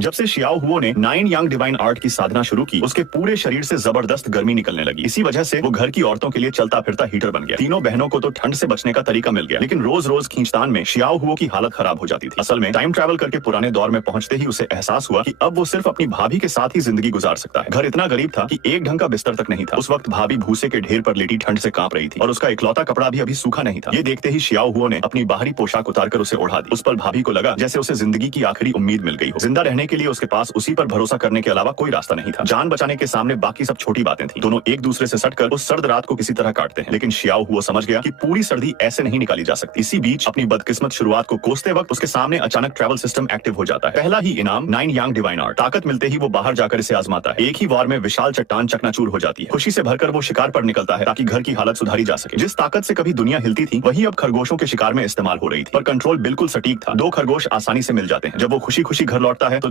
जब से शियाओ हुओ ने 9 यांग डिवाइन आर्ट की साधना शुरू की, उसके पूरे शरीर से जबरदस्त गर्मी निकलने लगी। इसी वजह से वो घर की औरतों के लिए चलता फिरता हीटर बन गया। तीनों बहनों को तो ठंड से बचने का तरीका मिल गया, लेकिन रोज रोज खींचतान में शियाओ हुओ की हालत खराब हो जाती थी। असल में टाइम ट्रैवल करके पुराने दौर में पहुंचते ही उसे एहसास हुआ कि अब वो सिर्फ अपनी भाभी के साथ ही जिंदगी गुजार सकता है। घर इतना गरीब था कि एक ढंग का बिस्तर तक नहीं था। उस वक्त भाभी भूसे के ढेर पर लेटी ठंड से कांप रही थी और उसका इकलौता कपड़ा भी अभी सूखा नहीं था। ये देखते ही शियाओ हुओ ने अपनी बाहरी पोशाक उतारकर उसे ओढ़ा दी। उस पर भाभी को लगा जैसे उसे जिंदगी की आखिरी उम्मीद मिल गई हो। जिंदा रहने के लिए उसके पास उसी पर भरोसा करने के अलावा कोई रास्ता नहीं था। जान बचाने के सामने बाकी सब छोटी बातें थी। दोनों एक दूसरे से सटकर उस सर्द रात को किसी तरह काटते हैं, लेकिन शियाओ हुओ समझ गया कि पूरी सर्दी ऐसे नहीं निकाली जा सकती। इसी बीच अपनी बदकिस्मत शुरुआत को कोसते वक्त उसके सामने अचानक ट्रैवल सिस्टम एक्टिव हो जाता है। पहला ही इनाम 9 यांग डिवाइन आर्ट। ताकत मिलते ही वो बाहर जाकर इसे आजमाता है। एक ही वार में विशाल चट्टान चकनाचूर हो जाती है। खुशी से भरकर वो शिकार पर निकलता है ताकि घर की हालत सुधारी जा सके। जिस ताकत से कभी दुनिया हिलती थी, वही अब खरगोशों के शिकार में इस्तेमाल हो रही थी। पर कंट्रोल बिल्कुल सटीक था। 2 खरगोश आसानी से मिल जाते हैं। जब वो खुशी खुशी घर लौटता है तो